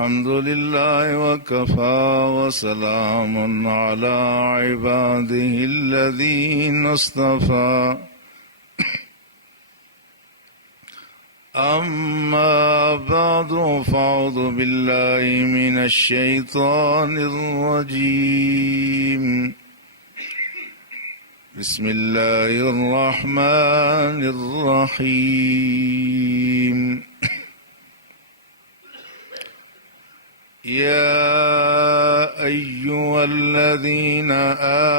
الحمد لله وكفى وسلام على عباده الذين اصطفى أما بعد فأعوذ بالله من الشيطان الرجيم بسم الله الرحمن الرحيم يا أيها الذين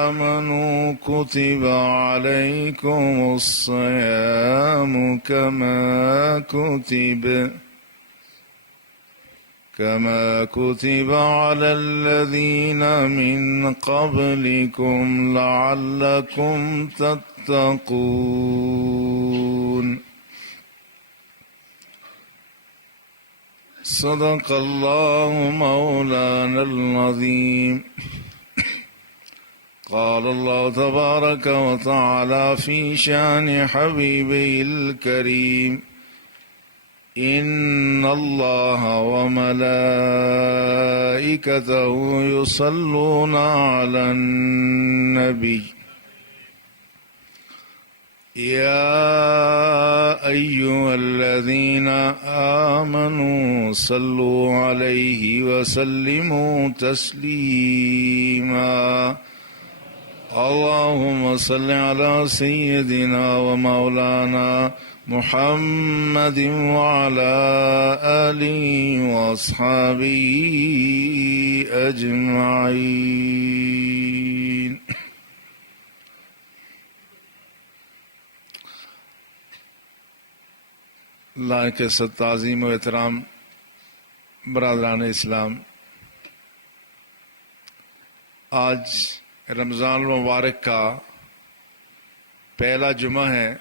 آمنوا كتب عليكم الصيام كما كتب على الذين من قبلكم لعلكم تتقون صدق الله مولانا العظيم. قال الله تبارك وتعالى في شان حبيبه الكريم إن الله وملائكته يصلون على النبي يا أيها الذين آمنوا صلوا عليه وسلموا تسليما. اللهم صل على سيدنا ومولانا محمد وعلى آله وأصحابه أجمعين. لائق تعظیم و احترام برادران اسلام، آج رمضان المبارک کا پہلا جمعہ ہے.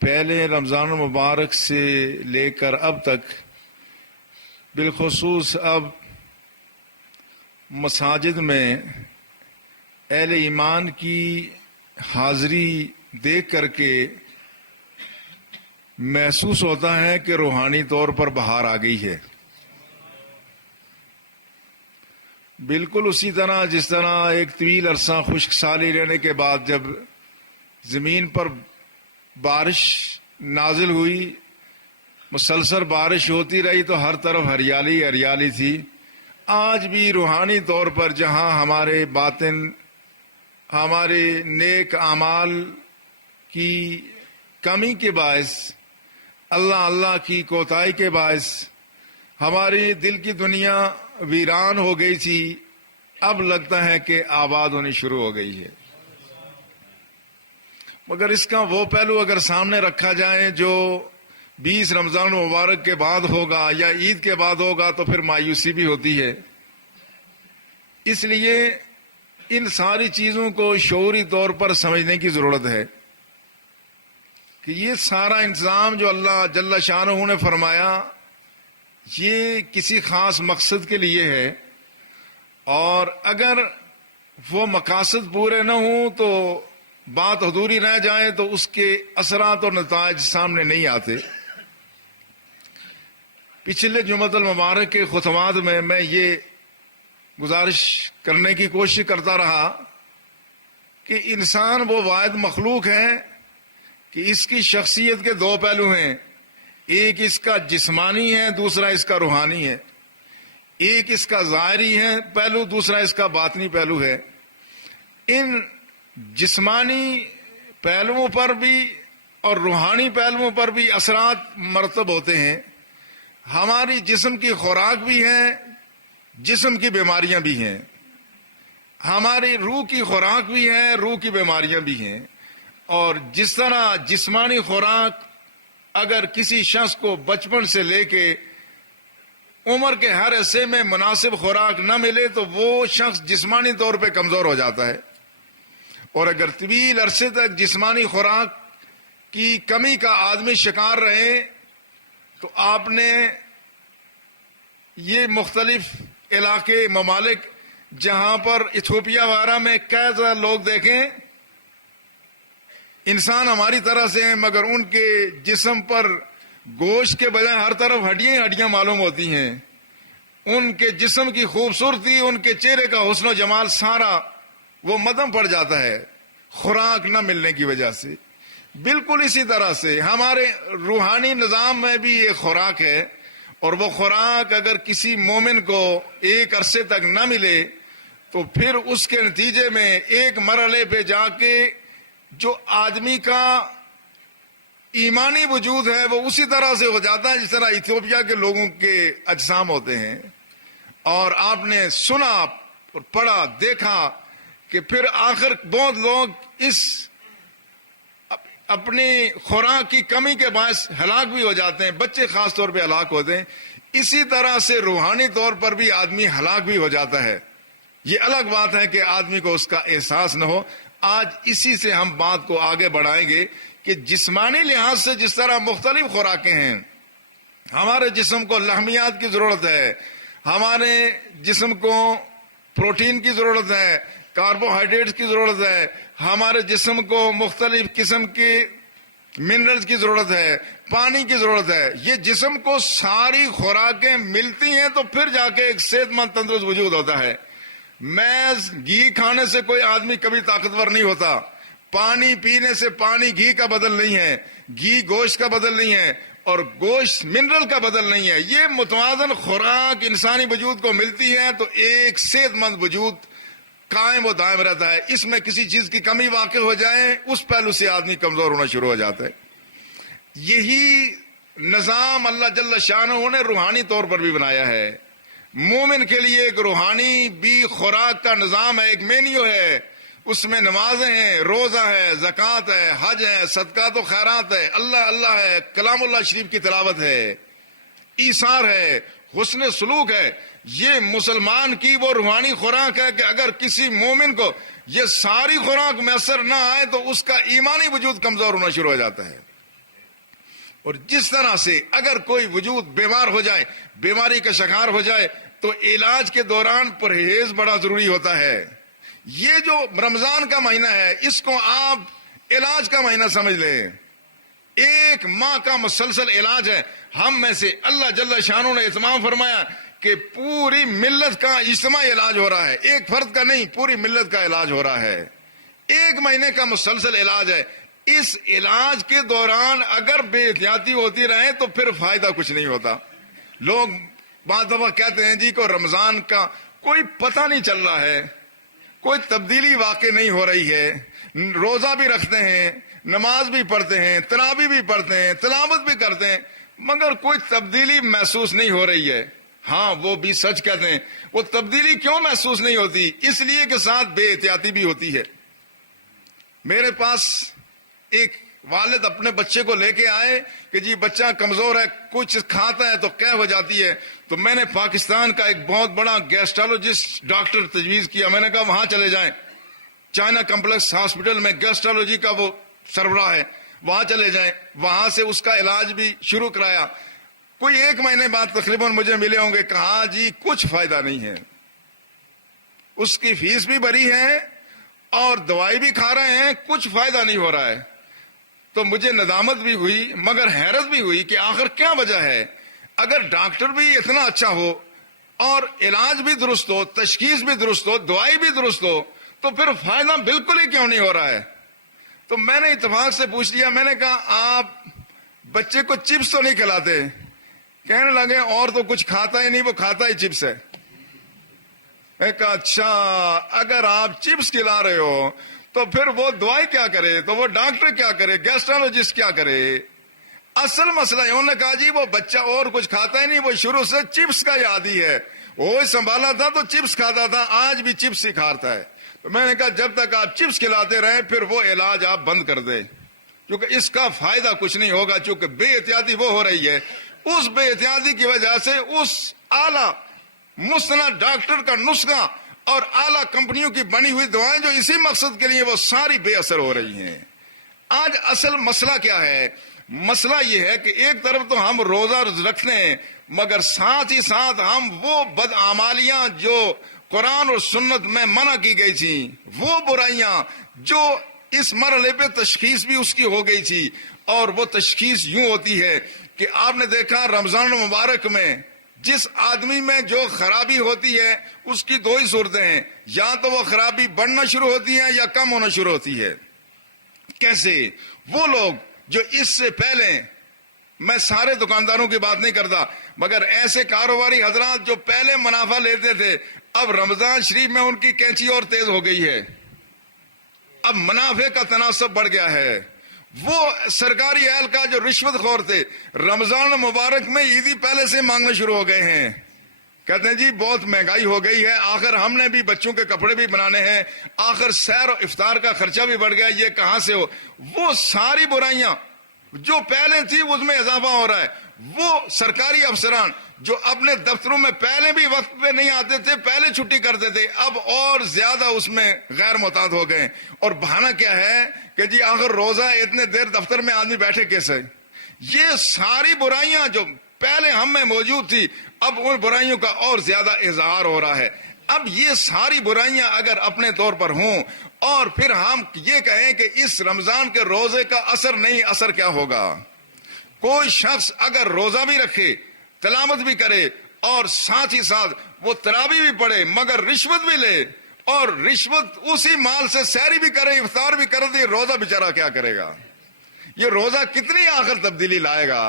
پہلے رمضان المبارک سے لے کر اب تک، بالخصوص اب مساجد میں اہل ایمان کی حاضری دیکھ کر کے محسوس ہوتا ہے کہ روحانی طور پر بہار آ گئی ہے. بالکل اسی طرح جس طرح ایک طویل عرصہ خشک سالی رہنے کے بعد جب زمین پر بارش نازل ہوئی، مسلسل بارش ہوتی رہی تو ہر طرف ہریالی ہریالی تھی. آج بھی روحانی طور پر جہاں ہمارے باطن، ہمارے نیک اعمال کی کمی کے باعث، اللہ کی کوتاہی کے باعث ہماری دل کی دنیا ویران ہو گئی تھی، اب لگتا ہے کہ آباد ہونی شروع ہو گئی ہے. مگر اس کا وہ پہلو اگر سامنے رکھا جائے جو 20 رمضان مبارک کے بعد ہوگا یا عید کے بعد ہوگا تو پھر مایوسی بھی ہوتی ہے. اس لیے ان ساری چیزوں کو شعوری طور پر سمجھنے کی ضرورت ہے کہ یہ سارا انتظام جو اللہ جل شانہ نے فرمایا یہ کسی خاص مقصد کے لیے ہے، اور اگر وہ مقاصد پورے نہ ہوں تو بات ادھوری رہ جائے تو اس کے اثرات اور نتائج سامنے نہیں آتے. پچھلے جمعۃ المبارک کے خطبات میں یہ گزارش کرنے کی کوشش کرتا رہا کہ انسان وہ واحد مخلوق ہے کہ اس کی شخصیت کے دو پہلو ہیں. ایک اس کا جسمانی ہے، دوسرا اس کا روحانی ہے. ایک اس کا ظاہری ہے پہلو، دوسرا اس کا باطنی پہلو ہے. ان جسمانی پہلوؤں پر بھی اور روحانی پہلوؤں پر بھی اثرات مرتب ہوتے ہیں. ہماری جسم کی خوراک بھی ہے، جسم کی بیماریاں بھی ہیں. ہماری روح کی خوراک بھی ہے، روح کی بیماریاں بھی ہیں. اور جس طرح جسمانی خوراک اگر کسی شخص کو بچپن سے لے کے عمر کے ہر حصے میں مناسب خوراک نہ ملے تو وہ شخص جسمانی طور پہ کمزور ہو جاتا ہے. اور اگر طویل عرصے تک جسمانی خوراک کی کمی کا آدمی شکار رہے تو آپ نے یہ مختلف علاقے ممالک جہاں پر ایتھوپیا وغیرہ میں کیسا لوگ دیکھیں انسان ہماری طرح سے ہیں مگر ان کے جسم پر گوشت کے بجائے ہر طرف ہڈیاں ہڈیاں معلوم ہوتی ہیں. ان کے جسم کی خوبصورتی، ان کے چہرے کا حسن و جمال سارا وہ مدھم پڑ جاتا ہے خوراک نہ ملنے کی وجہ سے. بالکل اسی طرح سے ہمارے روحانی نظام میں بھی یہ خوراک ہے، اور وہ خوراک اگر کسی مومن کو ایک عرصے تک نہ ملے تو پھر اس کے نتیجے میں ایک مرحلے پہ جا کے جو آدمی کا ایمانی وجود ہے وہ اسی طرح سے ہو جاتا ہے جس طرح ایتھوپیا کے لوگوں کے اجسام ہوتے ہیں. اور آپ نے سنا اور پڑھا دیکھا کہ پھر آخر بہت لوگ اس اپنی خوراک کی کمی کے باعث ہلاک بھی ہو جاتے ہیں، بچے خاص طور پہ ہلاک ہوتے ہیں. اسی طرح سے روحانی طور پر بھی آدمی ہلاک بھی ہو جاتا ہے. یہ الگ بات ہے کہ آدمی کو اس کا احساس نہ ہو. آج اسی سے ہم بات کو آگے بڑھائیں گے کہ جسمانی لحاظ سے جس طرح مختلف خوراکیں ہیں، ہمارے جسم کو لحمیات کی ضرورت ہے، ہمارے جسم کو پروٹین کی ضرورت ہے، کاربوہائیڈریٹس کی ضرورت ہے، ہمارے جسم کو مختلف قسم کی منرلز کی ضرورت ہے، پانی کی ضرورت ہے. یہ جسم کو ساری خوراکیں ملتی ہیں تو پھر جا کے ایک صحت مند تندرست وجود ہوتا ہے. میز گھی کھانے سے کوئی آدمی کبھی طاقتور نہیں ہوتا، پانی پینے سے پانی گھی کا بدل نہیں ہے، گھی گوشت کا بدل نہیں ہے، اور گوشت منرل کا بدل نہیں ہے. یہ متوازن خوراک انسانی وجود کو ملتی ہے تو ایک صحت مند وجود قائم و دائم رہتا ہے. اس میں کسی چیز کی کمی واقع ہو جائے اس پہلو سے آدمی کمزور ہونا شروع ہو جاتا ہے. یہی نظام اللہ جل شانہ نے روحانی طور پر بھی بنایا ہے. مومن کے لیے ایک روحانی بھی خوراک کا نظام ہے، ایک مینیو ہے. اس میں نمازیں ہیں، روزہ ہے، زکوٰۃ ہے، حج ہے، صدقات و خیرات ہے، اللہ اللہ ہے، کلام اللہ شریف کی تلاوت ہے، ایثار ہے، حسن سلوک ہے. یہ مسلمان کی وہ روحانی خوراک ہے کہ اگر کسی مومن کو یہ ساری خوراک میسر نہ آئے تو اس کا ایمانی وجود کمزور ہونا شروع ہو جاتا ہے. اور جس طرح سے اگر کوئی وجود بیمار ہو جائے، بیماری کا شکار ہو جائے تو علاج کے دوران پرہیز بڑا ضروری ہوتا ہے. یہ جو رمضان کا مہینہ ہے اس کو آپ علاج کا مہینہ سمجھ لیں. ایک ماہ کا مسلسل علاج ہے. ہم میں سے اللہ جل شانہ نے اہتمام فرمایا کہ پوری ملت کا اجتماعی علاج ہو رہا ہے، ایک فرد کا نہیں، پوری ملت کا علاج ہو رہا ہے. ایک مہینے کا مسلسل علاج ہے. اس علاج کے دوران اگر بے احتیاطی ہوتی رہے تو پھر فائدہ کچھ نہیں ہوتا. لوگ بعض دفعہ کہتے ہیں جی کو رمضان کا کوئی پتہ نہیں چل رہا ہے، کوئی تبدیلی واقع نہیں ہو رہی ہے، روزہ بھی رکھتے ہیں، نماز بھی پڑھتے ہیں، تراویح بھی پڑھتے ہیں، تلاوت بھی کرتے ہیں، مگر کوئی تبدیلی محسوس نہیں ہو رہی ہے. ہاں وہ بھی سچ کہتے ہیں. وہ تبدیلی کیوں محسوس نہیں ہوتی؟ اس لیے کہ ساتھ بے احتیاطی بھی ہوتی ہے. میرے پاس ایک والد اپنے بچے کو لے کے آئے کہ جی بچہ کمزور ہے، کچھ کھاتا ہے تو کیا ہو جاتی ہے. تو میں نے پاکستان کا ایک بہت بڑا گیسٹرولوجسٹ ڈاکٹر تجویز کیا. میں نے کہا وہاں چلے جائیں، چائنا کمپلیکس ہاسپٹل میں گیسٹرولوجی کا وہ سربراہ ہے، وہاں چلے جائیں. وہاں سے اس کا علاج بھی شروع کرایا. کوئی ایک مہینے بعد تقریباً مجھے ملے ہوں گے، کہا جی کچھ فائدہ نہیں ہے، اس کی فیس بھی بھری ہے اور دوائی بھی کھا رہے ہیں، کچھ فائدہ نہیں ہو رہا ہے. تو مجھے ندامت بھی ہوئی مگر حیرت بھی ہوئی کہ آخر کیا وجہ ہے. اگر ڈاکٹر بھی اتنا اچھا ہو اور علاج بھی درست ہو، تشخیص بھی درست ہو، دوائی بھی درست ہو، تو پھر فائدہ بالکل ہی کیوں نہیں ہو رہا ہے. تو میں نے اتفاق سے پوچھ لیا. میں نے کہا آپ بچے کو چپس تو نہیں کھلاتے؟ کہنے لگے اور تو کچھ کھاتا ہی نہیں، وہ کھاتا ہی چپس ہے. میں کہا اچھا اگر آپ چپس کھلا رہے ہو تو پھر وہ دوائی کیا کرے، تو وہ ڈاکٹر کیا کرے، گیسٹرولوجسٹ کیا کرے. اصل مسئلہ انہوں نے کہا جی وہ بچہ اور کچھ کھاتا ہی نہیں، وہ شروع سے چپس کا ہی عادی ہے، وہ سنبھالا تھا تو چپس کھاتا تھا، آج بھی چپس ہی کھاتا ہے. تو میں نے کہا جب تک آپ چپس کھلاتے رہیں پھر وہ علاج آپ بند کر دیں، کیونکہ اس کا فائدہ کچھ نہیں ہوگا. چونکہ بے احتیاطی وہ ہو رہی ہے، اس بے احتیاطی کی وجہ سے اس اعلیٰ مستند ڈاکٹر کا نسخہ اور اعلیٰ کمپنیوں کی بنی ہوئی دوائیں جو اسی مقصد کے لیے وہ ساری بے اثر ہو رہی ہیں. آج اصل مسئلہ کیا ہے؟ مسئلہ یہ ہے کہ ایک طرف تو ہم روزہ رکھتے ہیں مگر ساتھ ہی ساتھ ہم وہ بدعمالیاں جو قرآن اور سنت میں منع کی گئی تھی، وہ برائیاں جو اس مرحلے پہ تشخیص بھی اس کی ہو گئی تھی، اور وہ تشخیص یوں ہوتی ہے کہ آپ نے دیکھا رمضان مبارک میں جس آدمی میں جو خرابی ہوتی ہے اس کی دو ہی صورتیں ہیں، یا تو وہ خرابی بڑھنا شروع ہوتی ہے یا کم ہونا شروع ہوتی ہے۔ کیسے؟ وہ لوگ جو اس سے پہلے، میں سارے دکانداروں کی بات نہیں کرتا، مگر ایسے کاروباری حضرات جو پہلے منافع لیتے تھے، اب رمضان شریف میں ان کی کینچی اور تیز ہو گئی ہے، اب منافع کا تناسب بڑھ گیا ہے۔ وہ سرکاری اہلکار جو رشوت خور تھے، رمضان مبارک میں عیدی پہلے سے مانگنا شروع ہو گئے ہیں، کہتے ہیں جی بہت مہنگائی ہو گئی ہے، آخر ہم نے بھی بچوں کے کپڑے بھی بنانے ہیں، آخر سیر و افطار کا خرچہ بھی بڑھ گیا، یہ کہاں سے ہو؟ وہ ساری برائیاں جو پہلے تھی اس میں اضافہ ہو رہا ہے۔ وہ سرکاری افسران جو اپنے دفتروں میں پہلے بھی وقت پہ نہیں آتے تھے، پہلے چھٹی کرتے تھے، اب اور زیادہ اس میں غیر محتاط ہو گئے، اور بہانہ کیا ہے کہ جی آخر روزہ اتنے دیر دفتر میں آدمی بیٹھے کیسے؟ یہ ساری برائیاں جو پہلے ہم میں موجود تھی، اب ان برائیوں کا اور زیادہ اظہار ہو رہا ہے۔ اب یہ ساری برائیاں اگر اپنے طور پر ہوں اور پھر ہم یہ کہیں کہ اس رمضان کے روزے کا اثر نہیں، اثر کیا ہوگا؟ کوئی شخص اگر روزہ بھی رکھے، تلاوت بھی کرے، اور ساتھ ہی ساتھ وہ تراویح بھی پڑھے، مگر رشوت بھی لے، اور رشوت اسی مال سے سحری بھی کرے، افطار بھی کر دے، روزہ بیچارہ کیا کرے گا؟ یہ روزہ کتنی آخر تبدیلی لائے گا؟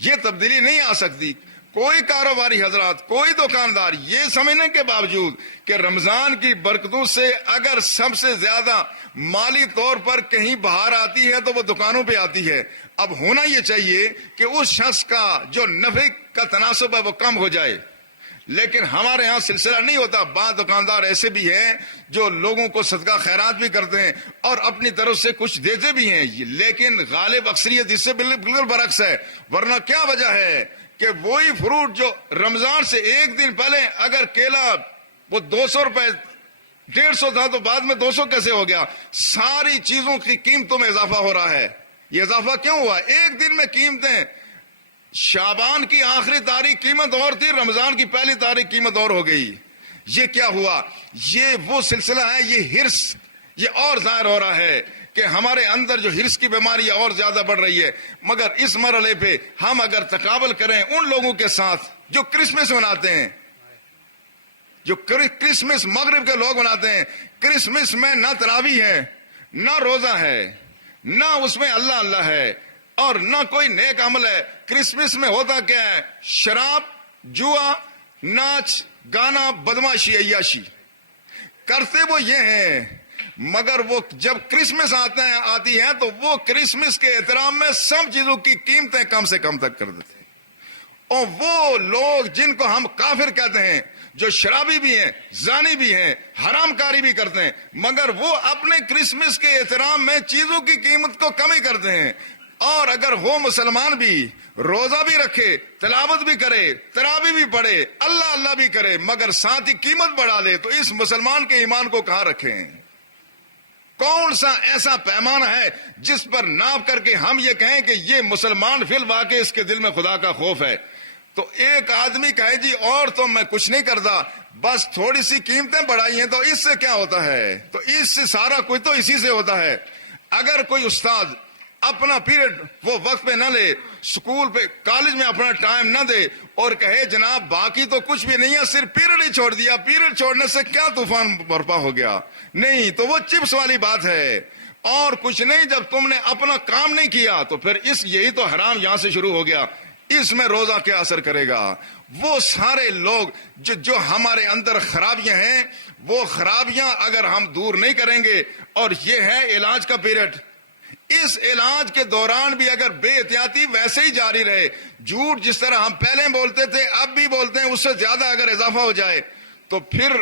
یہ تبدیلی نہیں آ سکتی۔ کوئی کاروباری حضرات، کوئی دکاندار یہ سمجھنے کے باوجود کہ رمضان کی برکتوں سے اگر سب سے زیادہ مالی طور پر کہیں بہار آتی ہے تو وہ دکانوں پہ آتی ہے، اب ہونا یہ چاہیے کہ اس شخص کا جو نفع کا تناسب ہے وہ کم ہو جائے، لیکن ہمارے ہاں سلسلہ نہیں ہوتا۔ بعض دکاندار ایسے بھی ہیں جو لوگوں کو صدقہ خیرات بھی کرتے ہیں اور اپنی طرف سے کچھ دیتے بھی ہیں، لیکن غالب اکثریت اس سے بالکل برعکس ہے۔ ورنہ کیا وجہ ہے کہ وہی فروٹ جو رمضان سے ایک دن پہلے اگر کیلا وہ 200 روپے 150 تھا تو بعد میں 200 کیسے ہو گیا؟ ساری چیزوں کی قیمتوں میں اضافہ ہو رہا ہے۔ یہ اضافہ کیوں ہوا؟ ایک دن میں قیمتیں، شعبان کی آخری تاریخ قیمت اور تھی، رمضان کی پہلی تاریخ قیمت اور ہو گئی۔ یہ کیا ہوا؟ یہ وہ سلسلہ ہے، یہ ہرس یہ اور ظاہر ہو رہا ہے کہ ہمارے اندر جو ہرس کی بیماری اور زیادہ بڑھ رہی ہے۔ مگر اس مرحلے پہ ہم اگر تقابل کریں ان لوگوں کے ساتھ جو کرسمس مناتے ہیں، جو کرسمس مغرب کے لوگ مناتے ہیں، کرسمس میں نہ تراویح ہے، نہ روزہ ہے، نہ اس میں اللہ اللہ ہے، اور نہ کوئی نیک عمل ہے۔ کرسمس میں ہوتا کیا ہے؟ شراب، جوا، ناچ گانا، بدماشی، عیاشی کرتے وہ یہ ہیں، مگر وہ جب کرسمس آتی ہے تو وہ کرسمس کے احترام میں سب چیزوں کی قیمتیں کم سے کم تک کر دیتے ہیں۔ اور وہ لوگ جن کو ہم کافر کہتے ہیں، جو شرابی بھی ہیں، زانی بھی ہیں، حرام کاری بھی کرتے ہیں، مگر وہ اپنے کرسمس کے احترام میں چیزوں کی قیمت کو کم ہی کرتے ہیں۔ اور اگر وہ مسلمان بھی روزہ بھی رکھے، تلاوت بھی کرے، تراویح بھی پڑھے، اللہ اللہ بھی کرے، مگر ساتھ ہی قیمت بڑھا لے، تو اس مسلمان کے ایمان کو کہاں رکھیں؟ کون سا ایسا پیمانہ ہے جس پر ناپ کر کے ہم یہ کہیں کہ یہ مسلمان فی الواقع اس کے دل میں خدا کا خوف ہے؟ تو ایک آدمی کہے جی اور تو میں کچھ نہیں کرتا، بس تھوڑی سی قیمتیں بڑھائی ہیں، تو اس سے کیا ہوتا ہے؟ تو اس سے سارا کچھ تو اسی سے ہوتا ہے۔ اگر کوئی استاد اپنا پیریڈ وہ وقت پہ نہ لے، سکول پہ کالج میں اپنا ٹائم نہ دے، اور کہے جناب باقی تو کچھ بھی نہیں ہے، صرف پیریڈ ہی چھوڑ دیا، پیریڈ چھوڑنے سے کیا طوفان برپا ہو گیا؟ نہیں، تو وہ چپس والی بات ہے اور کچھ نہیں۔ جب تم نے اپنا کام نہیں کیا تو پھر یہی تو حرام یہاں سے شروع ہو گیا۔ اس میں روزہ کیا اثر کرے گا؟ وہ سارے لوگ جو ہمارے اندر خرابیاں ہیں، وہ خرابیاں اگر ہم دور نہیں کریں گے، اور یہ ہے علاج کا پیریڈ، اس علاج کے دوران بھی اگر بے احتیاطی ویسے ہی جاری رہے، جھوٹ جس طرح ہم پہلے بولتے تھے اب بھی بولتے ہیں، اس سے زیادہ اگر اضافہ ہو جائے تو پھر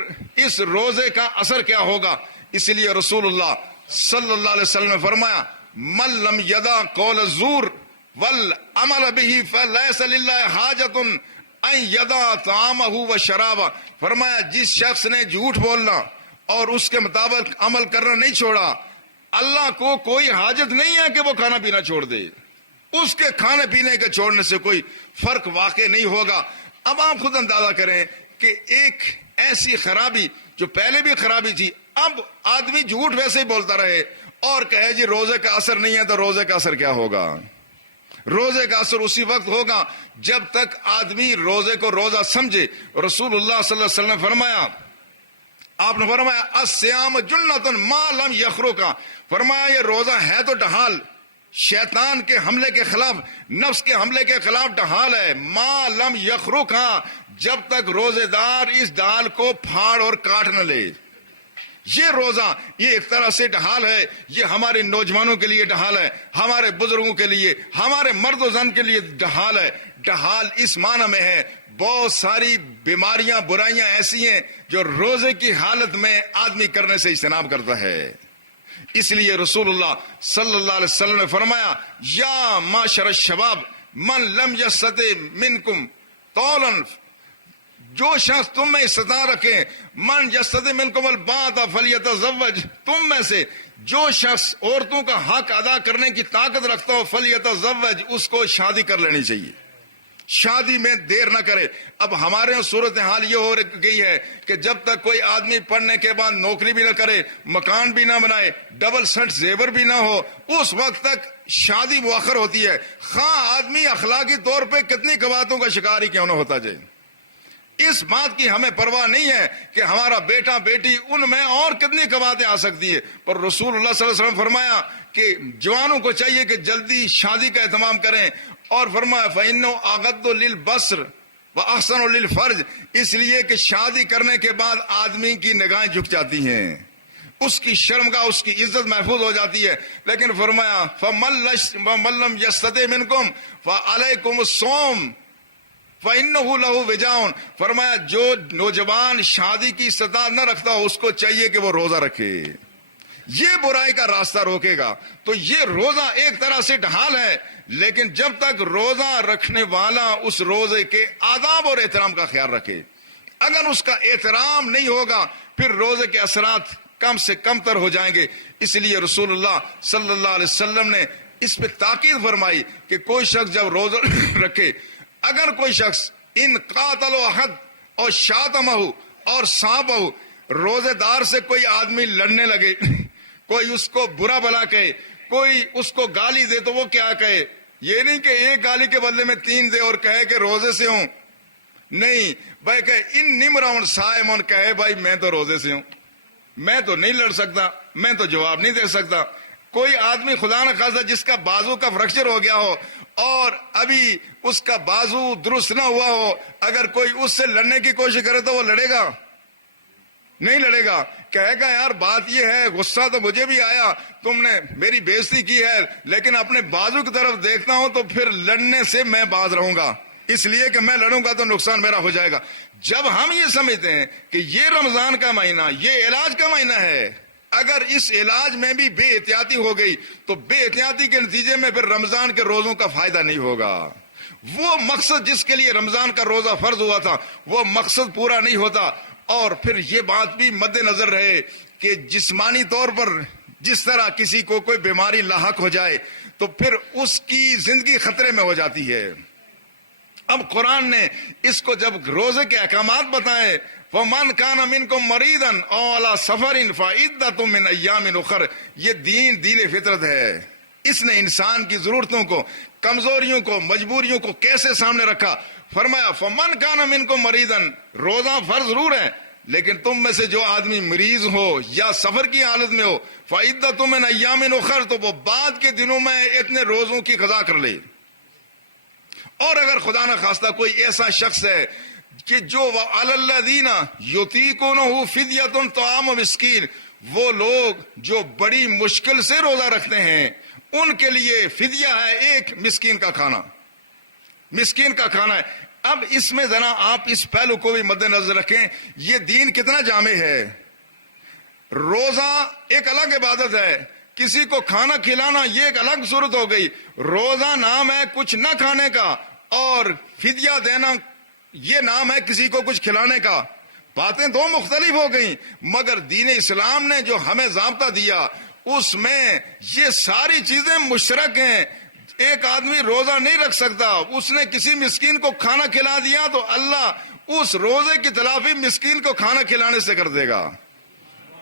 اس روزے کا اثر کیا ہوگا؟ اس لیے رسول اللہ صلی اللہ علیہ وسلم نے فرمایا، من لم یدع قول الزور والعمل به فلیس للہ حاجۃ ان یدع طعامہ وشرابہ، فرمایا جس شخص نے جھوٹ بولنا اور اس کے مطابق عمل کرنا نہیں چھوڑا، اللہ کو کوئی حاجت نہیں ہے کہ وہ کھانا پینا چھوڑ دے، اس کے کھانے پینے کے چھوڑنے سے کوئی فرق واقع نہیں ہوگا۔ اب آپ خود اندازہ کریں کہ ایک ایسی خرابی جو پہلے بھی خرابی تھی، اب آدمی جھوٹ ویسے ہی بولتا رہے اور کہے جی روزے کا اثر نہیں ہے، تو روزے کا اثر کیا ہوگا؟ روزے کا اثر اسی وقت ہوگا جب تک آدمی روزے کو روزہ سمجھے. رسول اللہ صلی اللہ علیہ وسلم نے فرمایا، آپ نے فرمایا الصیام جنۃ ما لم یخرقا، فرمایا یہ روزہ ہے تو ڈھال، شیطان کے حملے کے خلاف، نفس کے حملے کے خلاف ڈھال ہے. ما لم یخرقا، جب تک روزے دار اس ڈھال کو پھاڑ اور کاٹ نہ لے. یہ روزہ یہ ایک طرح سے ڈھال ہے. یہ ہمارے نوجوانوں کے لیے ڈھال ہے، ہمارے بزرگوں کے لیے، ہمارے مرد و زن کے لیے ڈھال ہے. ڈھال اس معنی میں ہے بہت ساری بیماریاں برائیاں ایسی ہیں جو روزے کی حالت میں آدمی کرنے سے اجتناب کرتا ہے. اس لیے رسول اللہ صلی اللہ علیہ وسلم نے فرمایا یا معاشر الشباب من لم یستطع منکم طولا، جو شخص تم میں استطاعت رکھے، من یستطع منکم الباءۃ فلیتزوج، تم میں سے جو شخص عورتوں کا حق ادا کرنے کی طاقت رکھتا ہو فلیتزوج، اس کو شادی کر لینی چاہیے، شادی میں دیر نہ کرے. اب ہمارے یہاں صورتحال یہ ہو گئی ہے کہ جب تک کوئی آدمی پڑھنے کے بعد نوکری بھی نہ کرے، مکان بھی نہ بنائے، ڈبل سیٹ زیور بھی نہ ہو، اس وقت تک شادی مؤخر ہوتی ہے، خواہ آدمی اخلاقی طور پہ کتنی قباحتوں کا شکار ہی کیوں نہ ہوتا جائے. اس بات کی ہمیں پرواہ نہیں ہے کہ ہمارا بیٹا بیٹی ان میں اور کتنی قباحتیں آ سکتی ہے، پر رسول اللہ صلی اللہ علیہ وسلم فرمایا کہ جوانوں کو چاہیے کہ جلدی شادی کا اہتمام کریں. اور فرمایا فَإِنَّهُ أَغَضُّ لِلْبَصَرِ وَأَحْسَنُ لِلْفَرْجِ، اس لیے کہ شادی کرنے کے بعد آدمی کی نگاہیں جھک جاتی ہیں، اس کی شرمگاہ، اس کی عزت محفوظ ہو جاتی ہے. لیکن فرمایا فَمَن لَّمْ يَسْتَطِعْ مِنكُمْ فَعَلَيْكُمُ الصَّوْمُ فَإِنَّهُ لَهُ وِجَاءٌ، فرمایا جو نوجوان شادی کی استطاعت نہ رکھتا ہو اس کو چاہیے کہ وہ روزہ رکھے، یہ برائی کا راستہ روکے گا. تو یہ روزہ ایک طرح سے ڈھال ہے، لیکن جب تک روزہ رکھنے والا اس روزے کے آداب اور احترام کا خیال رکھے، اگر اس کا احترام نہیں ہوگا پھر روزے کے اثرات کم سے کم تر ہو جائیں گے. اس لیے رسول اللہ صلی اللہ علیہ وسلم نے اس پہ تاکید فرمائی کہ کوئی شخص جب روزہ رکھے، اگر کوئی شخص ان قاتل احد اور شاتمہ اور صابہ، روزے دار سے کوئی آدمی لڑنے لگے، کوئی اس کو برا بھلا کہے، کوئی اس کو گالی دے تو وہ کیا کہے، یہ نہیں کہ ایک گالی کے بدلے میں 3 دے اور کہے کہ روزے سے ہوں، نہیں بھائی کہ ان نمرون صائمون کہے بھائی میں تو روزے سے ہوں، میں تو نہیں لڑ سکتا، میں تو جواب نہیں دے سکتا. کوئی آدمی خدا نہ خاصا جس کا بازو کا فریکچر ہو گیا ہو اور ابھی اس کا بازو درست نہ ہوا ہو، اگر کوئی اس سے لڑنے کی کوشش کرے تو وہ لڑے گا؟ نہیں لڑے گا، کہے گا یار بات یہ ہے، غصہ تو مجھے بھی آیا، تم نے میری بے عزتی کی ہے، لیکن اپنے بازو کی طرف دیکھتا ہوں تو پھر لڑنے سے میں باز رہوں گا، اس لیے کہ میں لڑوں گا تو نقصان میرا ہو جائے گا. جب ہم یہ سمجھتے ہیں کہ یہ رمضان کا مہینہ، یہ علاج کا مہینہ ہے، اگر اس علاج میں بھی بے احتیاطی ہو گئی تو بے احتیاطی کے نتیجے میں پھر رمضان کے روزوں کا فائدہ نہیں ہوگا. وہ مقصد جس کے لیے رمضان کا روزہ فرض ہوا تھا وہ مقصد پورا نہیں ہوتا. اور پھر یہ بات بھی مد نظر رہے کہ جسمانی طور پر جس طرح کسی کو کوئی بیماری لاحق ہو جائے تو پھر اس کی زندگی خطرے میں ہو جاتی ہے. اب قرآن نے اس کو جب روزے کے احکامات بتائے، وَمَنْ كَانَ مِنْكُمْ مَرِيضًا أَوْ عَلَىٰ سَفَرٍ فَعِدَّةٌ مِّنْ أَيَّامٍ أُخَرَ، یہ دین فطرت ہے. اس نے انسان کی ضرورتوں کو، کمزوریوں کو، مجبوریوں کو کیسے سامنے رکھا. فرمایا فَمَنْ كَانَ مِنْكُمْ مَرِيضًا، روزہ فرض ضرور ہے لیکن تم میں سے جو آدمی مریض ہو یا سفر کی حالت میں ہو، فَعِدَّةٌ مِّنْ أَيَّامٍ أُخَرَ، تو وہ بعد کے دنوں میں اتنے روزوں کی قضا کر لے. اور اگر خدا نہ خواستہ کوئی ایسا شخص ہے کہ جو وَعَلَى الَّذِينَ يُطِيقُونَهُ فِدْيَةٌ طَعَامُ مِسْكِينٍ، وہ لوگ جو بڑی مشکل سے روزہ رکھتے ہیں ان کے لیے فدیہ ہے ایک مسکین کا کھانا، مسکین کا کھانا ہے. اب اس میں ذرا آپ اس پہلو کو بھی مد نظر رکھیں، یہ دین کتنا جامع ہے. روزہ ایک الگ عبادت ہے، کسی کو کھانا کھلانا یہ ایک الگ صورت ہو گئی. روزہ نام ہے کچھ نہ کھانے کا اور فدیہ دینا یہ نام ہے کسی کو کچھ کھلانے کا. باتیں دو مختلف ہو گئیں، مگر دین اسلام نے جو ہمیں ضابطہ دیا اس میں یہ ساری چیزیں مشترک ہیں. ایک آدمی روزہ نہیں رکھ سکتا، اس نے کسی مسکین کو کھانا کھلا دیا تو اللہ اس روزے کی تلافی مسکین کو کھانا کھلانے سے کر دے گا.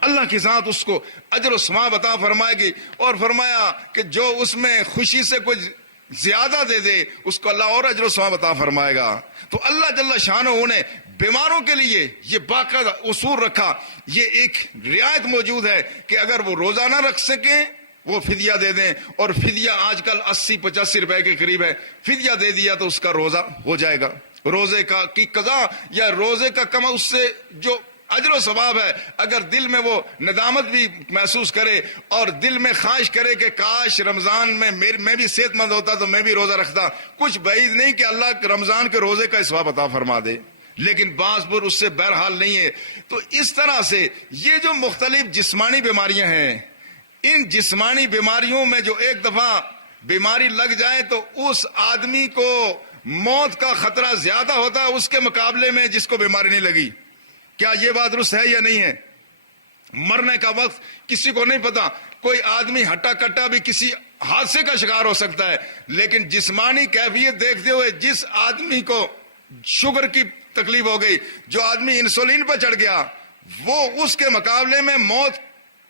اللہ کی ذات اس کو اجر و ثواب عطا فرمائے گی. اور فرمایا کہ جو اس میں خوشی سے کچھ زیادہ دے دے اس کو اللہ اور اجر و ثواب عطا فرمائے گا. تو اللہ جل شانہ نے بیماروں کے لیے یہ باقاعدہ اصول رکھا. یہ ایک رعایت موجود ہے کہ اگر وہ روزہ نہ رکھ سکیں وہ فدیہ دے دیں, اور فدیہ آج کل 80-85 روپے کے قریب ہے. فدیہ دے دیا تو اس کا روزہ ہو جائے گا. روزے کی قضا یا روزے کا کما اس سے جو اجر و ثواب ہے, اگر دل میں وہ ندامت بھی محسوس کرے اور دل میں خواہش کرے کہ کاش رمضان میں میں بھی صحت مند ہوتا تو میں بھی روزہ رکھتا, کچھ بعید نہیں کہ اللہ رمضان کے روزے کا ثواب عطا فرما دے, لیکن بعض پر اس سے بہرحال نہیں ہے. تو اس طرح سے یہ جو مختلف جسمانی بیماریاں ہیں, ان جسمانی بیماریوں میں جو ایک دفعہ بیماری لگ جائے تو اس آدمی کو موت کا خطرہ زیادہ ہوتا ہے اس کے مقابلے میں جس کو بیماری نہیں لگی. کیا یہ بات درست ہے یا نہیں ہے؟ مرنے کا وقت کسی کو نہیں پتا. کوئی آدمی ہٹا کٹا بھی کسی حادثے کا شکار ہو سکتا ہے, لیکن جسمانی کیفیت دیکھتے ہوئے جس آدمی کو شوگر کی تکلیف ہو گئی, جو آدمی انسولین پر چڑھ گیا, وہ اس کے مقابلے میں موت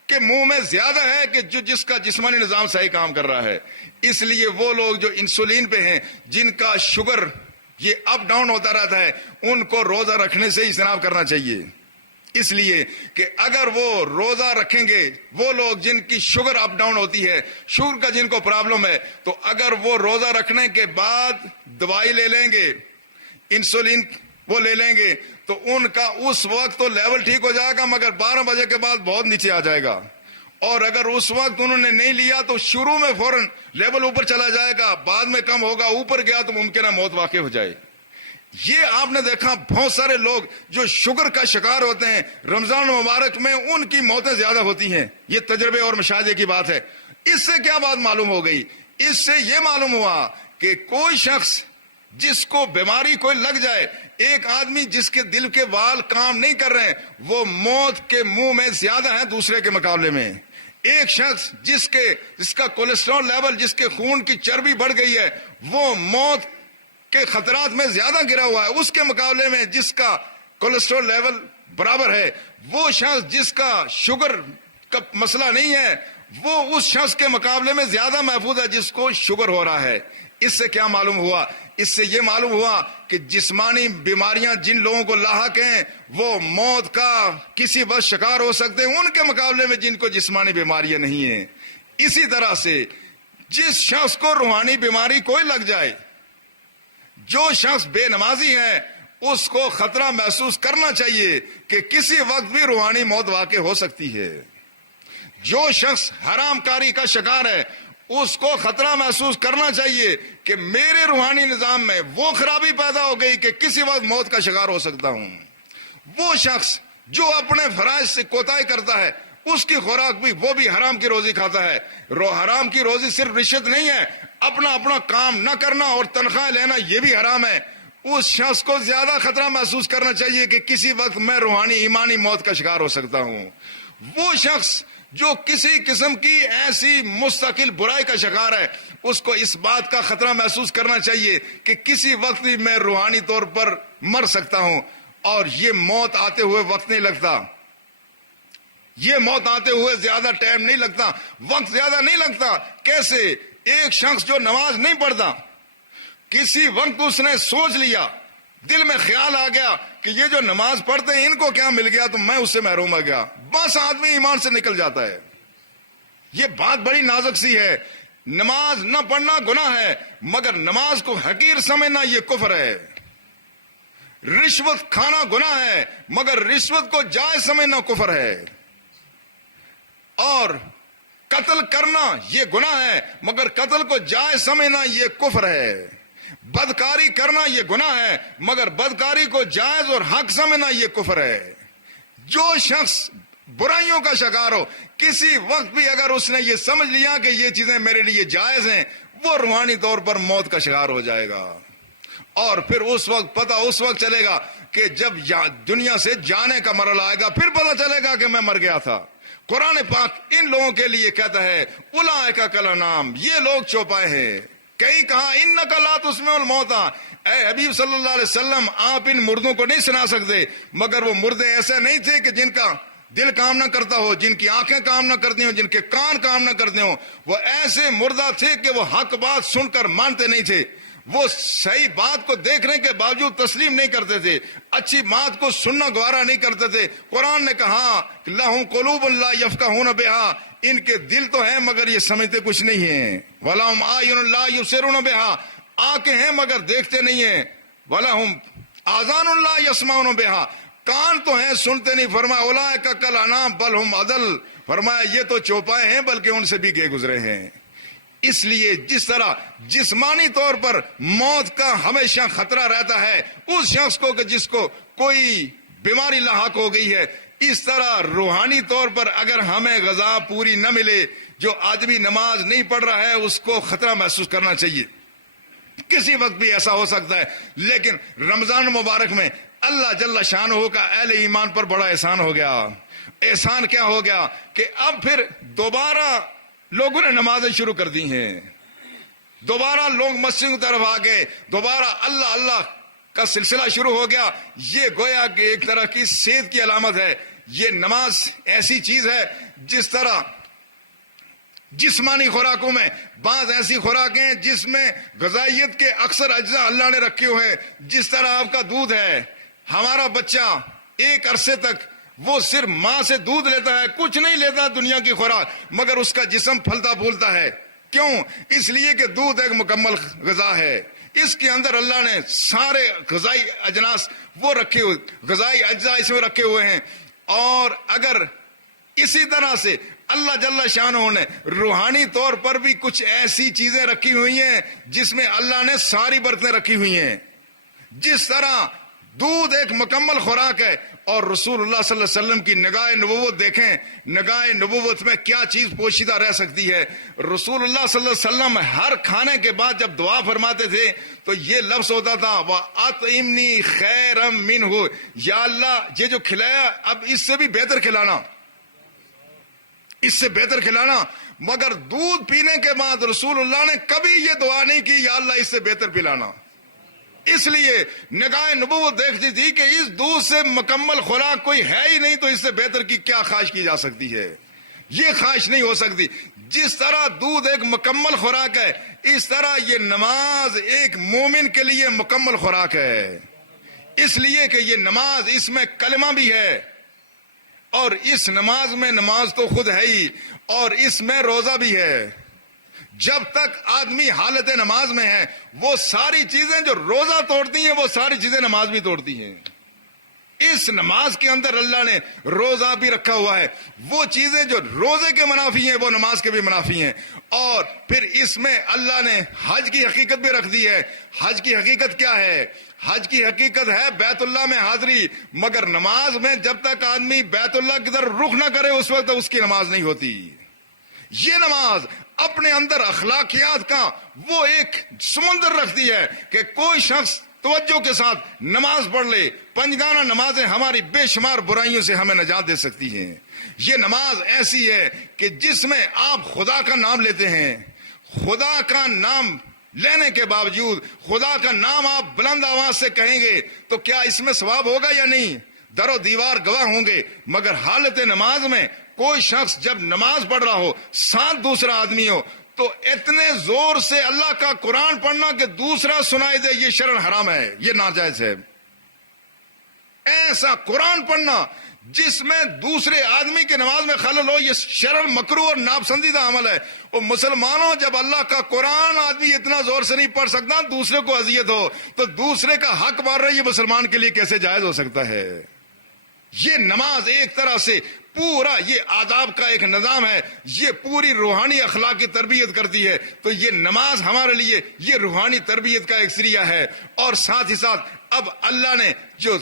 کے منہ میں زیادہ ہے کہ جس کا جسمانی نظام صحیح کام کر رہا ہے. اس لیے وہ لوگ جو انسولین پہ ہیں, جن کا شوگر یہ اپ ڈاؤن ہوتا رہتا ہے, ان کو روزہ رکھنے سے اجتناب کرنا چاہیے. اس لیے کہ اگر وہ روزہ رکھیں گے, وہ لوگ جن کی شوگر اپ ڈاؤن ہوتی ہے, شوگر کا جن کو پرابلم ہے, تو اگر وہ روزہ رکھنے کے بعد دوائی لے لیں گے, انسولین وہ لے لیں گے, تو ان کا اس وقت تو لیول ٹھیک ہو جائے گا, مگر 12 بجے کے بعد بہت نیچے آ جائے گا. اور اگر اس وقت انہوں نے نہیں لیا تو شروع میں فوراً لیول اوپر چلا جائے گا, بعد میں کم ہوگا, اوپر گیا تو ممکن ہے موت واقع ہو جائے. یہ آپ نے دیکھا بہت سارے لوگ جو شوگر کا شکار ہوتے ہیں رمضان مبارک میں, ان کی موتیں زیادہ ہوتی ہیں. یہ تجربے اور مشاہدے کی بات ہے. اس سے کیا بات معلوم ہو گئی؟ اس سے یہ معلوم ہوا کہ کوئی شخص جس کو بیماری کوئی لگ جائے, ایک آدمی جس کے دل کے وال کام نہیں کر رہے ہیں, وہ موت کے منہ میں زیادہ ہے دوسرے کے مقابلے میں. ایک شخص جس کا کولیسٹرول لیول, جس کے خون کی چربی بڑھ گئی ہے, وہ موت کے خطرات میں زیادہ گرا ہوا ہے اس کے مقابلے میں جس کا کولیسٹرول لیول برابر ہے. وہ شخص جس کا شوگر کا مسئلہ نہیں ہے, وہ اس شخص کے مقابلے میں زیادہ محفوظ ہے جس کو شوگر ہو رہا ہے. اس سے کیا معلوم ہوا؟ اس سے یہ معلوم ہوا کہ جسمانی بیماریاں جن لوگوں کو لاحق ہیں وہ موت کا کسی وقت شکار ہو سکتے ہیں ان کے مقابلے میں جن کو جسمانی بیماریاں نہیں ہیں. اسی طرح سے جس شخص کو روحانی بیماری کوئی لگ جائے, جو شخص بے نمازی ہے, اس کو خطرہ محسوس کرنا چاہیے کہ کسی وقت بھی روحانی موت واقع ہو سکتی ہے. جو شخص حرام کاری کا شکار ہے, اس کو خطرہ محسوس کرنا چاہیے کہ میرے روحانی نظام میں وہ خرابی پیدا ہو گئی کہ کسی وقت موت کا شکار ہو سکتا ہوں. وہ شخص جو اپنے فرائض سے کوتاہی کرتا ہے, اس کی خوراک بھی وہ بھی حرام کی روزی کھاتا ہے. حرام کی روزی صرف رشوت نہیں ہے, اپنا کام نہ کرنا اور تنخواہ لینا یہ بھی حرام ہے. اس شخص کو زیادہ خطرہ محسوس کرنا چاہیے کہ کسی وقت میں روحانی ایمانی موت کا شکار ہو سکتا ہوں. وہ شخص جو کسی قسم کی ایسی مستقل برائی کا شکار ہے, اس کو اس بات کا خطرہ محسوس کرنا چاہیے کہ کسی وقت بھی میں روحانی طور پر مر سکتا ہوں, اور یہ موت آتے ہوئے وقت نہیں لگتا, یہ موت آتے ہوئے زیادہ ٹائم نہیں لگتا, وقت زیادہ نہیں لگتا. کیسے؟ ایک شخص جو نماز نہیں پڑھتا, کسی وقت اس نے سوچ لیا, دل میں خیال آ گیا کہ یہ جو نماز پڑھتے ہیں ان کو کیا مل گیا تو میں اس سے محروم ہو گیا, بس آدمی ایمان سے نکل جاتا ہے. یہ بات بڑی نازک سی ہے. نماز نہ پڑھنا گناہ ہے, مگر نماز کو حقیر سمجھنا یہ کفر ہے. رشوت کھانا گناہ ہے, مگر رشوت کو جائز سمجھنا کفر ہے. اور قتل کرنا یہ گناہ ہے, مگر قتل کو جائز سمجھنا یہ کفر ہے. بدکاری کرنا یہ گناہ ہے, مگر بدکاری کو جائز اور حق سمجھنا یہ کفر ہے. جو شخص برائیوں کا شکار ہو, کسی وقت بھی اگر اس نے یہ سمجھ لیا کہ یہ چیزیں میرے لیے جائز ہیں, وہ روحانی طور پر موت کا شکار ہو جائے گا. اور پھر اس وقت چلے گا کہ جب دنیا سے جانے کا مرحلہ آئے گا, پھر پتہ چلے گا کہ میں مر گیا تھا. قرآن پاک ان لوگوں کے لیے کہتا ہے اولئک کالانعام, یہ لوگ چوپائے ہیں. کہیں کہا انک لا تسمع الموتى, اے حبیب صلی اللہ علیہ وسلم آپ ان مردوں کو نہیں سنا سکتے, مگر وہ مردے ایسے نہیں تھے کہ جن کا دل کام نہ کرتا ہو، جن کی آنکھیں کام نہ کرتی ہوں، جن کے کان کام نہ کرتے ہوں، وہ ایسے مردہ تھے کہ وہ حق بات سن کر مانتے نہیں تھے، وہ صحیح بات کو دیکھنے کے باوجود تسلیم نہیں کرتے تھے، اچھی بات کو سننا گوارا نہیں کرتے تھے۔ قرآن نے کہا کہ لَهُمْ قُلُوبٌ لَا يَفْقَهُونَ بِهَا، ان کے دل تو ہیں مگر یہ سمجھتے کچھ نہیں ہیں۔ وَلَهُمْ أَعْيُنٌ لَا يُبْصِرُونَ بِهَا، آنکھیں ہیں مگر دیکھتے نہیں ہیں۔ وَلَهُمْ آذَانٌ لَا يَسْمَعُونَ بِهَا، کان تو ہیں سنتے نہیں۔ فرمایا اولئک کالانعام بل ہم اضل، فرمایا یہ تو چوپائے ہیں بلکہ ان سے بھی گئے گزرے ہیں۔ اس لیے جس طرح جسمانی طور پر موت کا ہمیشہ خطرہ رہتا ہے اس شخص کو کہ جس کو کوئی بیماری لاحق ہو گئی ہے، اس طرح روحانی طور پر اگر ہمیں غذا پوری نہ ملے، جو آدمی نماز نہیں پڑھ رہا ہے اس کو خطرہ محسوس کرنا چاہیے، کسی وقت بھی ایسا ہو سکتا ہے۔ لیکن رمضان مبارک میں اللہ جل شانہ کا اہل ایمان پر بڑا احسان ہو گیا۔ احسان کیا ہو گیا کہ اب پھر دوبارہ لوگوں نے نمازیں شروع کر دی ہیں، دوبارہ لوگ مسجد کی طرف آ گئے، دوبارہ اللہ اللہ کا سلسلہ شروع ہو گیا۔ یہ گویا کہ ایک طرح کی صحت کی علامت ہے۔ یہ نماز ایسی چیز ہے جس طرح جسمانی خوراکوں میں بعض ایسی خوراکیں ہیں جس میں غذائیت کے اکثر اجزاء اللہ نے رکھے ہوئے ہیں، جس طرح آپ کا دودھ ہے۔ ہمارا بچہ ایک عرصے تک وہ صرف ماں سے دودھ لیتا ہے، کچھ نہیں لیتا دنیا کی خوراک، مگر اس کا جسم پھلتا پھولتا ہے۔ کیوں؟ اس لیے کہ دودھ ایک مکمل غذا ہے، اس کے اندر اللہ نے سارے غذائی اجناس وہ رکھے ہوئے، غذائی اجزاء اس میں رکھے ہوئے ہیں۔ اور اگر اسی طرح سے اللہ جل شانہ نے روحانی طور پر بھی کچھ ایسی چیزیں رکھی ہوئی ہیں جس میں اللہ نے ساری برکتیں رکھی ہوئی ہیں، جس طرح دودھ ایک مکمل خوراک ہے، اور رسول اللہ صلی اللہ علیہ وسلم کی نگاہ نبوت دیکھیں، نگاہ نبوت میں کیا چیز پوشیدہ رہ سکتی ہے۔ رسول اللہ صلی اللہ علیہ وسلم ہر کھانے کے بعد جب دعا فرماتے تھے تو یہ لفظ ہوتا تھا وَأَطْعِمْنِي خَيْرًا مِّنْهُ، یا اللہ یہ جو کھلایا اب اس سے بھی بہتر کھلانا، اس سے بہتر کھلانا۔ مگر دودھ پینے کے بعد رسول اللہ نے کبھی یہ دعا نہیں کی یا اللہ اس سے بہتر پلانا، اس لیے نگاہ نبوت دیکھتی تھی کہ اس دودھ سے مکمل خوراک کوئی ہے ہی نہیں، تو اس سے بہتر کی کیا خواہش کی جا سکتی ہے؟ یہ خواہش نہیں ہو سکتی۔ جس طرح دودھ ایک مکمل خوراک ہے، اس طرح یہ نماز ایک مومن کے لیے مکمل خوراک ہے، اس لیے کہ یہ نماز اس میں کلمہ بھی ہے، اور اس نماز میں نماز تو خود ہے ہی، اور اس میں روزہ بھی ہے۔ جب تک آدمی حالت نماز میں ہے وہ ساری چیزیں جو روزہ توڑتی ہیں وہ ساری چیزیں نماز بھی توڑتی ہیں۔ اس نماز کے اندر اللہ نے روزہ بھی رکھا ہوا ہے، وہ چیزیں جو روزے کے منافی ہیں وہ نماز کے بھی منافی ہیں۔ اور پھر اس میں اللہ نے حج کی حقیقت بھی رکھ دی ہے۔ حج کی حقیقت کیا ہے؟ حج کی حقیقت ہے بیت اللہ میں حاضری، مگر نماز میں جب تک آدمی بیت اللہ کی طرف رخ نہ کرے اس وقت اس کی نماز نہیں ہوتی۔ یہ نماز اپنے اندر اخلاقیات کا وہ ایک سمندر رکھتی ہے کہ کوئی شخص توجہ کے ساتھ نماز پڑھ لے، پنجگانہ نمازیں ہماری بے شمار برائیوں سے ہمیں نجات دے سکتی ہیں۔ یہ نماز ایسی ہے کہ جس میں آپ خدا کا نام لیتے ہیں، خدا کا نام لینے کے باوجود خدا کا نام آپ بلند آواز سے کہیں گے تو کیا اس میں ثواب ہوگا یا نہیں؟ در و دیوار گواہ ہوں گے۔ مگر حالت نماز میں کوئی شخص جب نماز پڑھ رہا ہو، ساتھ دوسرا آدمی ہو، تو اتنے زور سے اللہ کا قرآن پڑھنا کہ دوسرا سنائی دے، یہ شرعن حرام ہے، یہ ناجائز ہے۔ ایسا قرآن پڑھنا جس میں دوسرے آدمی کی نماز میں خلل ہو، یہ شرعن مکروہ اور ناپسندیدہ عمل ہے۔ اور مسلمانوں جب اللہ کا قرآن آدمی اتنا زور سے نہیں پڑھ سکتا، دوسرے کو اذیت ہو تو دوسرے کا حق مار رہا ہے، یہ مسلمان کے لیے کیسے جائز ہو سکتا ہے؟ یہ نماز ایک طرح سے پورا یہ آداب کا ایک نظام ہے، یہ پوری روحانی اخلاق کی تربیت کرتی ہے۔ تو یہ نماز ہمارے لیے یہ روحانی تربیت کا ایک ذریعہ ہے۔ اور ساتھ ہی ساتھ اب اللہ نے جو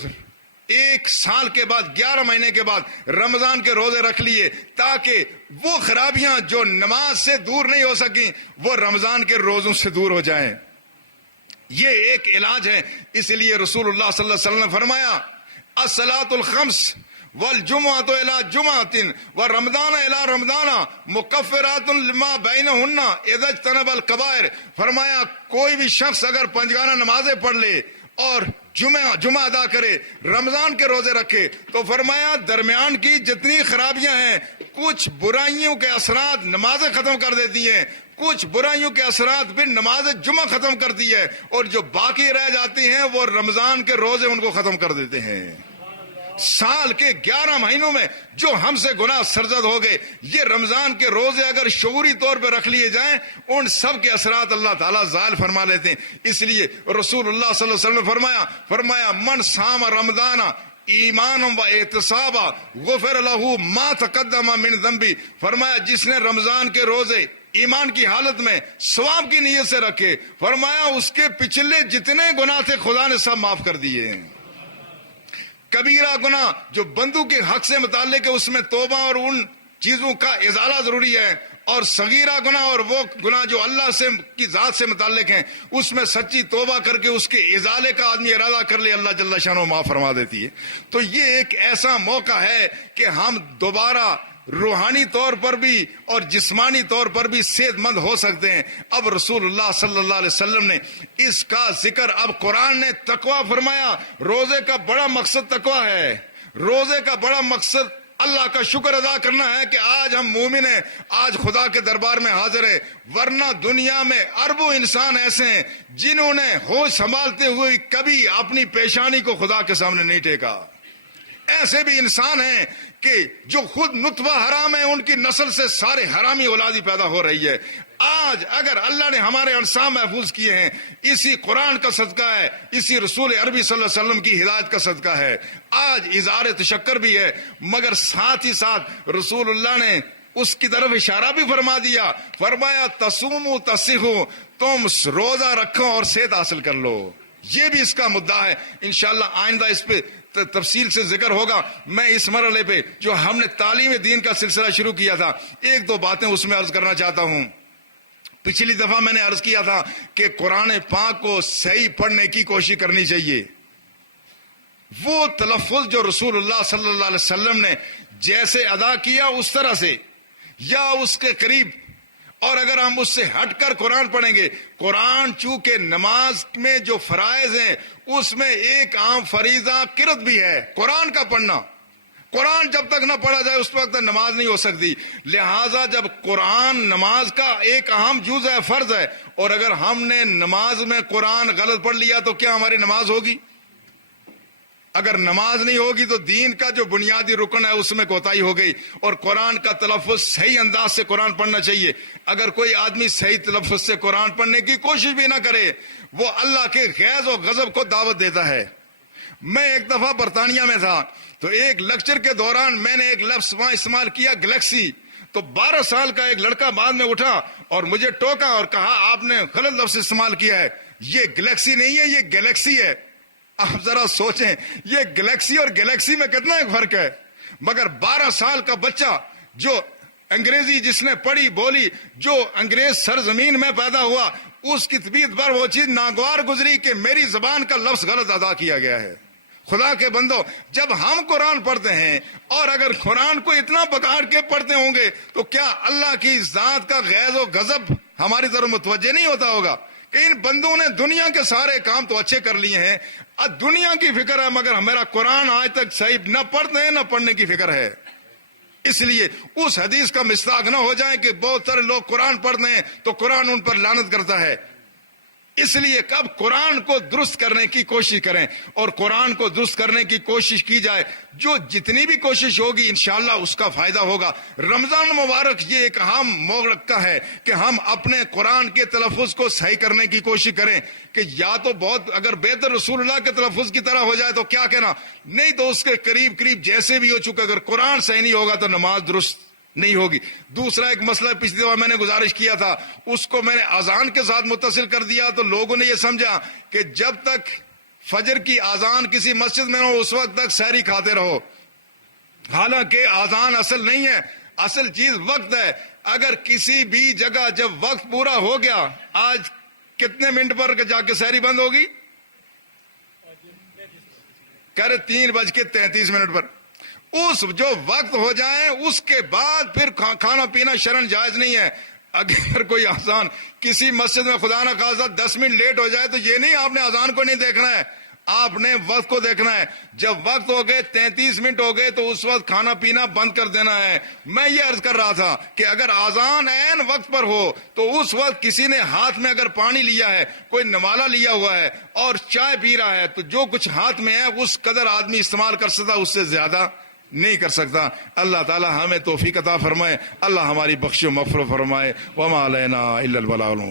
1 سال کے بعد 11 مہینے کے بعد رمضان کے روزے رکھ لیے تاکہ وہ خرابیاں جو نماز سے دور نہیں ہو سکیں وہ رمضان کے روزوں سے دور ہو جائیں۔ یہ ایک علاج ہے۔ اس لیے رسول اللہ صلی اللہ علیہ وسلم نے فرمایا الصلاۃ الخمس والجمعۃ الی جمعۃ ورمضان الی رمضان مکفرات لما بینہن اذا اجتنب الکبائر۔ فرمایا کوئی بھی شخص اگر پنجگانہ نمازیں پڑھ لے اور جمعہ ادا کرے، رمضان کے روزے رکھے، تو فرمایا درمیان کی جتنی خرابیاں ہیں، کچھ برائیوں کے اثرات نمازیں ختم کر دیتی ہیں، کچھ برائیوں کے اثرات بھی نماز جمعہ ختم کرتی ہے، اور جو باقی رہ جاتی ہیں وہ رمضان کے روزے ان کو ختم کر دیتے ہیں۔ سال کے 11 مہینوں میں جو ہم سے گناہ سرزد ہو گئے، یہ رمضان کے روزے اگر شعوری طور پہ رکھ لیے جائیں، ان سب کے اثرات اللہ تعالیٰ زائل فرما لیتے ہیں۔ اس لیے رسول اللہ صلی اللہ علیہ وسلم نے فرمایا من صام رمضان ایمان و احتسابا غفر لہ ما تقدم من ذنبی، فرمایا جس نے رمضان کے روزے ایمان کی حالت میں ثواب کی نیت سے رکھے، فرمایا اس کے پچھلے جتنے گناہ تھے خدا نے سب معاف کر دیے ہیں۔ کبیرہ گناہ جو بندوں کے حق سے متعلق ہے، اس میں توبہ اور ان چیزوں کا ازالہ ضروری ہے، اور صغیرہ گناہ اور وہ گناہ جو اللہ سے کی ذات سے متعلق ہیں، اس میں سچی توبہ کر کے اس کے ازالے کا آدمی ارادہ کر لے، اللہ جل شانہ معاف فرما دیتی ہے۔ تو یہ ایک ایسا موقع ہے کہ ہم دوبارہ روحانی طور پر بھی اور جسمانی طور پر بھی صحت مند ہو سکتے ہیں۔ اب رسول اللہ صلی اللہ علیہ وسلم نے اس کا ذکر، اب قرآن نے تقویٰ فرمایا۔ روزے کا بڑا مقصد تقویٰ ہے، روزے کا بڑا مقصد اللہ کا شکر ادا کرنا ہے کہ آج ہم مومن ہیں، آج خدا کے دربار میں حاضر ہیں، ورنہ دنیا میں اربوں انسان ایسے ہیں جنہوں نے ہوش سنبھالتے ہوئے کبھی اپنی پیشانی کو خدا کے سامنے نہیں ٹیکا۔ ایسے بھی انسان ہیں کہ جو خود نطفہ حرام ہے، ان کی نسل سے سارے حرامی اولادی پیدا ہو رہی ہے۔ آج اگر اللہ نے ہمارے انسان محفوظ کیے ہیں، اسی قرآن کا صدقہ ہے، اسی رسول عربی صلی اللہ علیہ وسلم کی ہدایت کا صدقہ ہے۔ آج اظہار تشکر بھی ہے، مگر ساتھ ہی ساتھ رسول اللہ نے اس کی طرف اشارہ بھی فرما دیا، فرمایا تصوموا تصحوا، تم روزہ رکھو اور صحت حاصل کر لو۔ یہ بھی اس کا مدعا ہے۔ انشاءاللہ آئندہ اس پہ تفصیل سے ذکر ہوگا۔ میں اس مرحلے پہ جو ہم نے تعلیم دین کا سلسلہ شروع کیا تھا، ایک دو باتیں اس میں عرض کرنا چاہتا ہوں۔ پچھلی دفعہ میں نے عرض کیا تھا کہ قرآن پاک کو صحیح پڑھنے کی کوشش کرنی چاہیے۔ وہ تلفظ جو رسول اللہ صلی اللہ علیہ وسلم نے جیسے ادا کیا اس طرح سے یا اس کے قریب، اور اگر ہم اس سے ہٹ کر قرآن پڑھیں گے، قرآن چونکہ نماز میں جو فرائض ہیں اس میں ایک عام فریضہ قرأت بھی ہے، قرآن کا پڑھنا۔ قرآن جب تک نہ پڑھا جائے اس وقت تک نماز نہیں ہو سکتی۔ لہٰذا جب قرآن نماز کا ایک اہم جز ہے، فرض ہے، اور اگر ہم نے نماز میں قرآن غلط پڑھ لیا تو کیا ہماری نماز ہوگی؟ اگر نماز نہیں ہوگی تو دین کا جو بنیادی رکن ہے اس میں کوتاہی ہو گئی۔ اور قرآن کا تلفظ صحیح انداز سے قرآن پڑھنا چاہیے۔ اگر کوئی آدمی صحیح تلفظ سے قرآن پڑھنے کی کوشش بھی نہ کرے، وہ اللہ کے غیظ و غضب کو دعوت دیتا ہے۔ میں ایک دفعہ برطانیہ میں تھا، تو ایک لیکچر کے دوران میں نے ایک لفظ وہاں استعمال کیا، گلیکسی۔ تو 12 سال کا ایک لڑکا بعد میں اٹھا اور مجھے ٹوکا اور کہا آپ نے غلط لفظ استعمال کیا ہے، یہ گلیکسی نہیں ہے، یہ گلیکسی ہے۔ آپ ذرا سوچیں، یہ گلیکسی اور گلیکسی میں کتنا ایک فرق ہے۔ مگر 12 سال کا بچہ جو انگریزی جس نے پڑھی بولی، جو انگریز سرزمین میں پیدا ہوا، اس کی طبیعت پر وہ چیز ناگوار گزری کہ میری زبان کا لفظ غلط ادا کیا گیا ہے۔ خدا کے بندو، جب ہم قرآن پڑھتے ہیں اور اگر قرآن کو اتنا پکار کے پڑھتے ہوں گے تو کیا اللہ کی ذات کا غیظ و غضب ہماری طرف متوجہ نہیں ہوتا ہوگا کہ ان بندوں نے دنیا کے سارے کام تو اچھے کر لیے ہیں، اب دنیا کی فکر ہے، مگر ہمارا قرآن آج تک صحیح نہ پڑھتے ہیں نہ پڑھنے کی فکر ہے۔ اس لیے اس حدیث کا مصداق نہ ہو جائے کہ بہت سارے لوگ قرآن پڑھتے ہیں تو قرآن ان پر لعنت کرتا ہے۔ اس لیے کب قرآن کو درست کرنے کی کوشش کریں، اور قرآن کو درست کرنے کی کوشش کی جائے، جو جتنی بھی کوشش ہوگی انشاءاللہ اس کا فائدہ ہوگا۔ رمضان مبارک یہ ایک اہم موقع ہے کہ ہم اپنے قرآن کے تلفظ کو صحیح کرنے کی کوشش کریں، کہ یا تو بہت اگر بہتر رسول اللہ کے تلفظ کی طرح ہو جائے تو کیا کہنا، نہیں تو اس کے قریب قریب جیسے بھی ہو چکا، اگر قرآن صحیح نہیں ہوگا تو نماز درست نہیں ہوگی۔ دوسرا ایک مسئلہ پچھلی دفعہ میں نے گزارش کیا تھا، اس کو میں نے اذان کے ساتھ متصل کر دیا، تو لوگوں نے یہ سمجھا کہ جب تک فجر کی اذان کسی مسجد میں ہو اس وقت تک سحری کھاتے رہو۔ حالانکہ اذان اصل نہیں ہے، اصل چیز وقت ہے۔ اگر کسی بھی جگہ جب وقت پورا ہو گیا، آج کتنے منٹ پر جا کے سحری بند ہوگی؟ کہہ رہے 3:33 پر۔ اس جو وقت ہو جائے اس کے بعد پھر کھانا پینا شرعاً جائز نہیں ہے۔ اگر کوئی اذان کسی مسجد میں خدا نہ خواستہ 10 منٹ لیٹ ہو جائے تو یہ نہیں آپ نے اذان کو نہیں دیکھنا ہے، آپ نے وقت کو دیکھنا ہے. جب وقت ہو گئے 33 منٹ ہو گئے تو اس وقت کھانا پینا بند کر دینا ہے. میں یہ عرض کر رہا تھا کہ اگر آذان عین وقت پر ہو تو اس وقت کسی نے ہاتھ میں اگر پانی لیا ہے, کوئی نوالا لیا ہوا ہے اور چائے پی رہا ہے, تو جو کچھ ہاتھ میں ہے اس قدر آدمی استعمال کر سکتا, اس سے زیادہ نہیں کر سکتا. اللہ تعالی ہمیں توفیق عطا فرمائے, اللہ ہماری بخش و مغفرت فرمائے. وما علینا الا البلاغ.